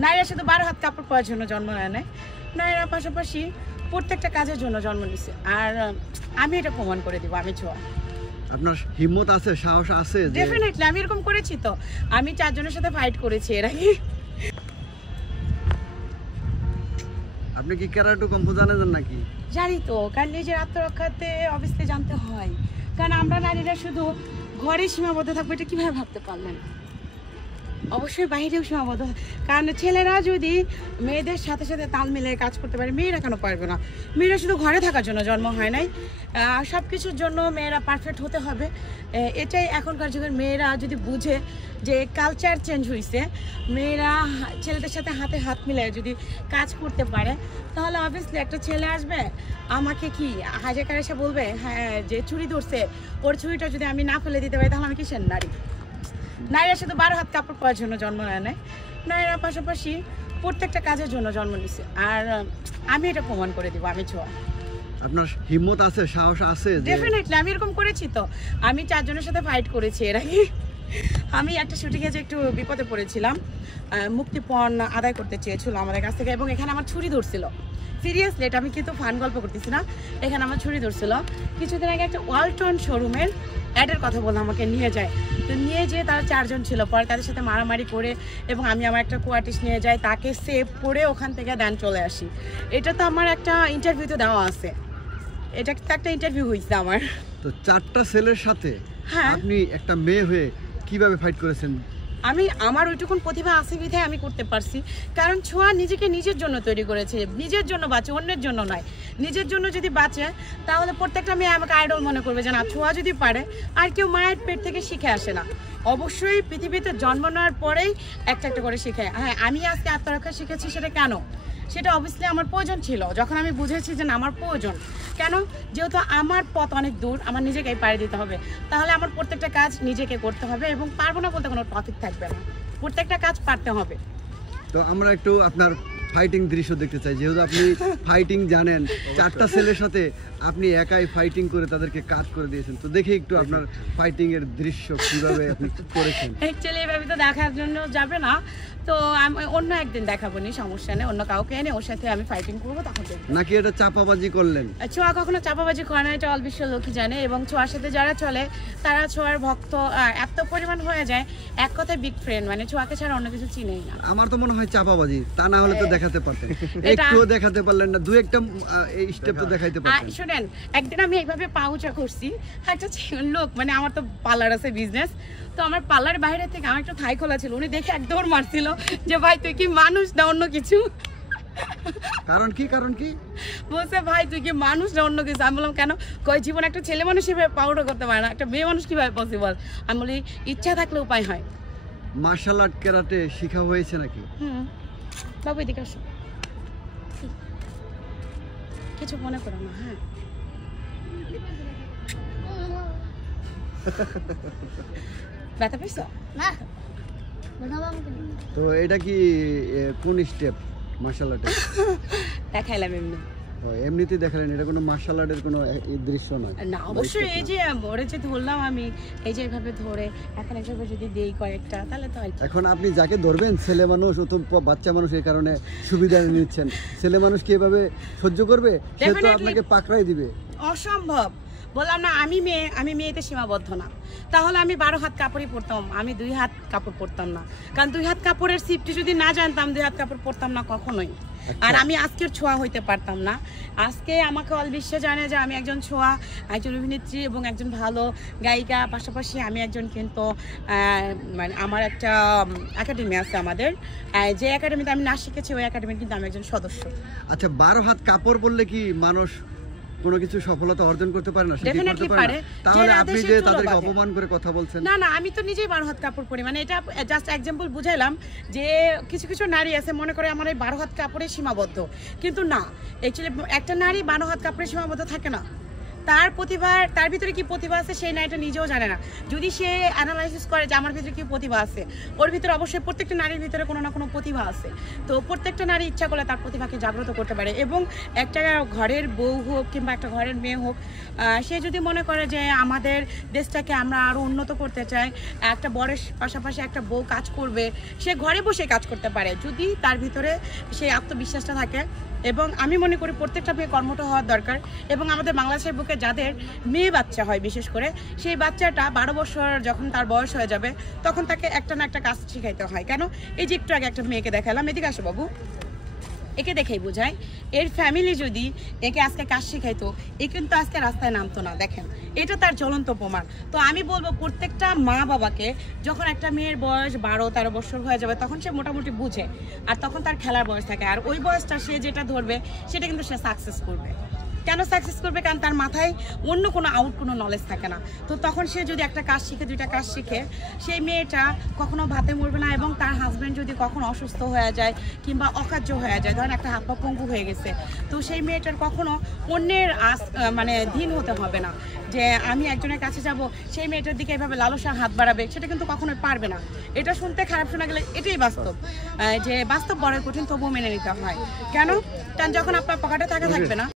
নারীরা শুধু 12 হাত কাপড় পরার জন্য জন্ম নেয় না, নারীরা পাশাপাশি প্রত্যেকটা কাজের জন্য জন্ম নিছে। আর আমি এটা প্রমাণ করে দিব, আমি ছোঁয়া। আপনার হিম্মত আছে, সাহস আছে? ডেফিনেটলি আমি এরকম করেছি তো, আমি 4 জনের সাথে ফাইট করেছি এর আগে। আপনি কি ক্যারাটে কম্পো জানেন নাকি? জানি তো, কারণ নিজের আত্মরক্ষাতে অবশ্যই জানতে হয়। কারণ আমরা নারীরা শুধু ঘরে সীমাবদ্ধ থাকবো, এটা কিভাবে ভাবতে পারলেন? অবশ্যই বাইরেও সীমাবদ্ধ, কারণ ছেলেরা যদি মেয়েদের সাথে সাথে তাল মিলিয়ে কাজ করতে পারে, মেয়েরা কেন পারবে না? মেয়েরা শুধু ঘরে থাকার জন্য জন্ম হয় নাই, সব কিছুর জন্য মেয়েরা পারফেক্ট হতে হবে। এটাই এখনকার যুগের মেয়েরা যদি বুঝে যে কালচার চেঞ্জ হয়েছে, মেয়েরা ছেলেদের সাথে হাতে হাত মিলিয়ে যদি কাজ করতে পারে, তাহলে অবভিয়াসলি একটা ছেলে আসবে আমাকে কি হাজার এসে বলবে, হ্যাঁ যে চুরি ধরছে, ওর চুরিটা যদি আমি না ফেলে দিতে পারি, তাহলে আমি কিসের নারী? নারীরা শুধু 12 হাত কাপড় পরার জন্য জন্ম নেয় না, নারীরা পাশাপাশি প্রত্যেকটা কাজের জন্য জন্ম নিছে। আর আমি এটা প্রমাণ করে দিব, আমি ছোঁয়া। আপনার হিম্মত আছে, সাহস আছে? ডেফিনেটলি আমি এরকম করেছি তো, আমি 4 জনের সাথে ফাইট করেছি এর আগে। আমি একটা শুটিংয়ে যে একটু বিপদে পড়েছিলাম, মুক্তিপণ আদায় করতে চেয়েছিল আমাদের কাছ থেকে, এবং এখানে আমার ছুরি ধরছিল। সিরিয়াসলি, এটা আমি কিন্তু ফান গল্প করতেছি না, এখানে আমার ছুরি ধরছিল। কিছুদিন আগে একটা ওয়ালটন শোরুমের অ্যাডের কথা বলে আমাকে নিয়ে যায়, তো নিয়ে যেয়ে তারা 4 জন ছিল, পরে তাদের সাথে মারামারি করে, এবং আমি আমার একটা কোয়ার্টিস নিয়ে যাই, তাকে সেভ করে ওখান থেকে দেন চলে আসি। এটা তো আমার একটা ইন্টারভিউতে দেওয়া আছে, এটা একটা ইন্টারভিউ হয়েছে আমার। তো 4টা ছেলের সাথে হ্যাঁ, আপনি একটা মেয়ে হয়ে কিভাবে ফাইট করেছেন? আমি আমার ওইটুকুন প্রতিভা আছে বিধায় আমি করতে পারছি। কারণ ছোঁয়া নিজেকে নিজের জন্য তৈরি করেছে, নিজের জন্য বাঁচে, অন্যের জন্য নয়। নিজের জন্য যদি বাঁচে, তাহলে প্রত্যেকটা মেয়ে আমাকে আইডল মনে করবে যে না, ছোঁয়া যদি পারে। আর কেউ মায়ের পেট থেকে শিখে আসে না, অবশ্যই পৃথিবীতে জন্ম নেওয়ার পরেই একটা একটা করে শিখে। হ্যাঁ, আমি আজকে আত্মরক্ষা শিখেছি, সেটা কেন? সেটা অবভিয়াসলি আমার প্রয়োজন ছিল, যখন আমি বুঝেছি যে না আমার প্রয়োজন। কেন? যেহেতু আমার পথ অনেক দূর, আমার নিজেকেই পাড়ি দিতে হবে, তাহলে আমার প্রত্যেকটা কাজ নিজেকে করতে হবে, এবং পারবো না বলতে কোনো টপিক থাকবে না, প্রত্যেকটা কাজ পারতে হবে। তো আমরা একটু আপনার ফাইটিং দৃশ্য দেখতে চাই, যেহেতু আপনি ফাইটিং জানেন। 4টা ছেলের সাথে আপনি একাই ফাইটিং করে তাদেরকে কাজ করে দিয়েছেন, তো দেখি একটু আপনার ফাইটিং এর দৃশ্য কিভাবে আপনি করেছেন। অ্যাকচুয়ালি এভাবে তো দেখার জন্য যাবে না, তো আমি অন্য একদিন দেখাবো নি, সমস্যা নেই, অন্য কাউকে এনে ওর সাথে আমি ফাইটিং করবো, তখন দেখবো। নাকি এটা চাপাবাজি করলেন? ছোঁয়া কখনো চাপাবাজি করে না, এটা অল বিশ্বের লোকই জানে, এবং ছোঁয়ার সাথে যারা চলে তারা ছোঁয়ার ভক্ত এত পরিমাণ হয়ে যায়, এক কথায় বিগ ফ্রেন্ড, মানে ছোঁয়াকে ছাড়া অন্য কিছু চিনেই না। আমার তো মনে হয় চাপাবাজি, তা না হলে তো দেখাতে পারতেন, একটুও দেখাতে পারলেন না, দু একটা স্টেপ তো দেখাইতে পারতেন। শুনেন, একদিন আমি এইভাবে পাউচা করছি, একটা লোক, মানে আমার তো পার্লার আছে, বিজনেস, তো আমার পার্লার বাইরে থেকে আমার একটা থাই খোলা ছিল, উনি দেখে এক দৌড় মারছিল যে ভাই তুই কি মানুষ না অন্য কিছু। কারণ কি বলছে ভাই তুই কি মানুষ না অন্য কিছু। আমি বললাম কেন? কয় জীবন একটা ছেলে মানুষ এভাবে পাউডার করতে পারে না, একটা মেয়ে মানুষ কিভাবে পসিবল? আমি বলি ইচ্ছা থাকলে উপায় হয়। মার্শাল আর্ট ক্যারাটে শেখা হয়েছে নাকি? বাবু এদিকে আসো, কিছু মনে করো না। হ্যাঁ, ব্যথা পেয়েছো? তো এটা কি কোন স্টেপ মার্শাল আর্টে? দেখাইলাম এমনি। এমনিতেই দেখালেন, এটা কোনো মার্শাল আর্টের কোনো দৃশ্য নয় না, অবশ্যই এই যে ওরে যে ধরলাম আমি, এই যে এইভাবে ধরে এখন এইভাবে যদি দেই কয়েকটা, তাহলে তো এখন আপনি যাকে ধরবেন ছেলে মানুষ, ও তো বাচ্চা মানুষ, এই কারণে সুবিধা নিচ্ছেন। ছেলে মানুষ কি এভাবে সহ্য করবে? সে তো আপনাকে পাকড়াই দিবে। অসম্ভব। বললাম না, আমি মেয়েতে সীমাবদ্ধ না, তাহলে আমি 12 হাত কাপড়ই পরতাম, আমি 2 হাত কাপড় পরতাম না। কারণ 2 হাত কাপড়ের সিফটি যদি না জানতাম, 2 হাত কাপড় পরতাম না কখনোই। আর আমি আজকের ছোঁয়া হইতে পারতাম না। আজকে আমাকে অল বিশ্বে জানে যে আমি একজন ছোঁয়া, একজন অভিনেত্রী এবং একজন ভালো গায়িকা। পাশাপাশি আমি একজন কিন্তু মানে আমার একটা একাডেমি আছে আমাদের, যে একাডেমিতে আমি নাচ শিখেছি, ওই একাডেমির কিন্তু আমি একজন সদস্য। আচ্ছা, 12 হাত কাপড় পরলে কি মানুষ কোনো কিছু সফলতা অর্জন করতে পারে না? ডেফিনেটলি পারে। তাহলে আপনি যে তাদেরকে অপমান করে কথা বলছেন? না না, আমি তো নিজেই 12 হাত কাপড় পরি, মানে এটা জাস্ট এক্সাম্পল বুঝাইলাম যে কিছু কিছু নারী আছে মনে করে আমার এই 12 হাত কাপড়ে সীমাবদ্ধ, কিন্তু না, অ্যাকচুয়ালি একটা নারী 12 হাত কাপড়ে সীমাবদ্ধ থাকে না। তার ভিতরে কি প্রতিভা আছে সেই নারীটা নিজেও জানে না। যদি সে অ্যানালাইসিস করে যে আমার ভিতরে কি প্রতিভা আছে, ওর ভিতরে অবশ্যই প্রত্যেকটা নারীর ভিতরে কোনো না কোনো প্রতিভা আছে। তো প্রত্যেকটা নারী ইচ্ছা করলে তার প্রতিভাকে জাগ্রত করতে পারে। এবং একটা ঘরের বউ হোক কিংবা একটা ঘরের মেয়ে হোক, সে যদি মনে করে যে আমাদের দেশটাকে আমরা আরও উন্নত করতে চাই, একটা বরের পাশাপাশি একটা বউ কাজ করবে, সে ঘরে বসে কাজ করতে পারে যদি তার ভিতরে সেই আত্মবিশ্বাসটা থাকে। এবং আমি মনে করি প্রত্যেকটা মেয়ে কর্মঠ হওয়ার দরকার। এবং আমাদের বাংলাদেশের বুকে যাদের মেয়ে বাচ্চা হয়, বিশেষ করে সেই বাচ্চাটা 12 বছর যখন তার বয়স হয়ে যাবে, তখন তাকে একটা না একটা কাজ শিখাইতে হয়। কেন? এই যে একটু আগে একটা মেয়েকে দেখালাম, এদিকে আসো বাবু, একে দেখেই বোঝায় এর ফ্যামিলি যদি একে আজকে কাজ শেখাইতো, এ কিন্তু আজকে রাস্তায় নামতো না। দেখেন, এটা তার জ্বলন্ত প্রমাণ। তো আমি বলবো প্রত্যেকটা মা বাবাকে, যখন একটা মেয়ের বয়স 12-13 বছর হয়ে যাবে, তখন সে মোটামুটি বুঝে, আর তখন তার খেলার বয়স থাকে। আর ওই বয়সটা সে যেটা ধরবে সেটা কিন্তু সে সাকসেস করবে। কেন সাকসেস করবে? কারণ তার মাথায় অন্য কোনো নলেজ থাকে না। তো তখন সে যদি একটা কাজ শিখে, 2টা কাজ শিখে, সেই মেয়েটা কখনো ভাতে মরবে না। এবং তার হাজব্যান্ড যদি কখনো অসুস্থ হয়ে যায় কিংবা অকার্য হয়ে যায়, ধরেন একটা হাত পা পঙ্গু হয়ে গেছে, তো সেই মেয়েটার কখনো অন্যের ধীন হতে হবে না যে আমি একজনের কাছে যাব, সেই মেয়েটার দিকে এভাবে লালসা হাত বাড়াবে, সেটা কিন্তু কখনোই পারবে না। এটা শুনতে খারাপ শোনা গেলে এটাই বাস্তব, যে বাস্তব বড় কঠিন তবুও মেনে নিতে হয়। কেন? কারণ যখন আপনার পকেটে টাকা থাকবে না,